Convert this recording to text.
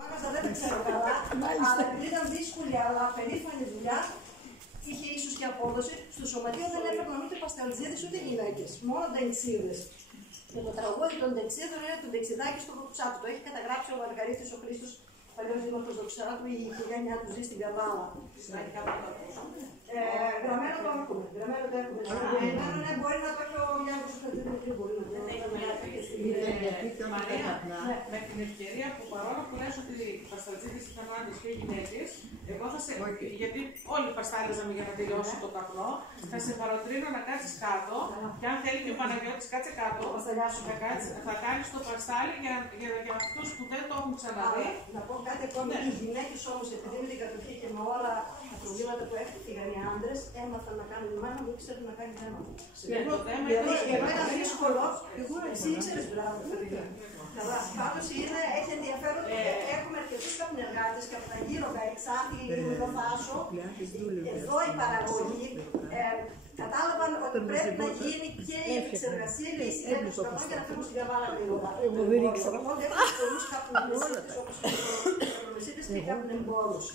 Μάγαζα δεν τα ξέρω καλά, αλλά επειδή ήταν δύσκολη αλλά περήφανη δουλειά, είχε ίσως και απόδοση. Στο σωματείο δεν έπαιρναν ούτε παστελτζίδες ούτε γυναίκες, μόνο ντεξίδες. Και το τραγούδι των ντεξίδων είναι το ντεξιδάκι στο Δοξάτου. Το έχει καταγράψει ο Μαργαρίτης ο Χρήστος, παλιός δήμαρχος Δοξάτου, η οικογένειά του ζει στην Καβάλα. Γραμμένο το έχουμε. Γραμμένο το έχουμε. Ναι, μπορεί να το έχει ο Γιάννης Χρήστος. Μπορεί να το έχει. Μαρία, με την ευκαιρία που παρόλο που λες ότι οι πασταλτζίδες ήταν άντρες και οι γυναίκες, εγώ θα σε. Γιατί όλοι παστάλιζαμε για να τελειώσει το καπνό, θα σε παροτρύνω να κάτσεις κάτω και αν θέλει και ο Παναγιώτης κάτσε κάτω. Θα κάνεις το παστάλι για αυτούς που δεν το έχουν ξαναδεί. Να πω κάτι ακόμη. Οι γυναίκες όμως, επειδή με την κατοχή και με όλα τα προβλήματα που έφυγαν οι άντρες, έμαθαν να κάνουν. Η μάνα μου ήξερε να κάνει θέμα. Το θέμα Ενώ ήταν δύσκολο, εσύ ήξερες μπράβο. Καλά, πάντως έχει ενδιαφέρον. Έχουμε αρκετούς καπνεργάτες και από τα γύρω Εξάρχη, Λίμνο, Θάσο. Εδώ η παραγωγή κατάλαβαν ότι πρέπει να γίνει και η επεξεργασία και η συγκέντρωση του καπνού για να φύγουν στην Καβάλα γρήγορα. Εγώ δεν ήξερα. Οπότε έχουν πολλούς καπνομεσίτες όπως οι καπνεμπόρους.